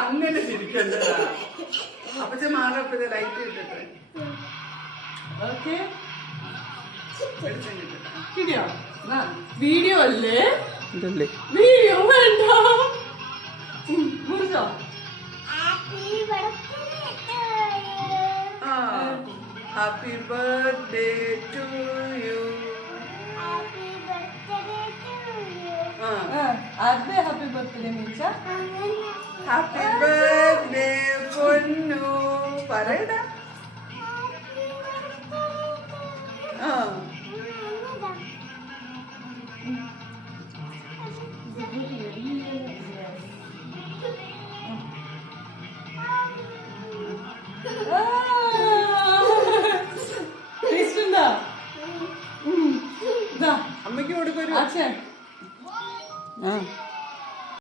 അങ്ങനെ ചിരിക്കണ്ട. അപ്പച്ച മാറപ്പ ലൈറ്റ് ഇട്ടിട്ട് കിട്ടിയോ? വീഡിയോ അല്ലേ? വീഡിയോ വേണ്ട. മുറിച്ചോ? Happy birthday to you. അതെ ഹാപ്പി ബർത്ത്ഡേ മീച്ച. ഹാപ്പി ബർത്ത്ഡേ പൊന്നു പറയടാ.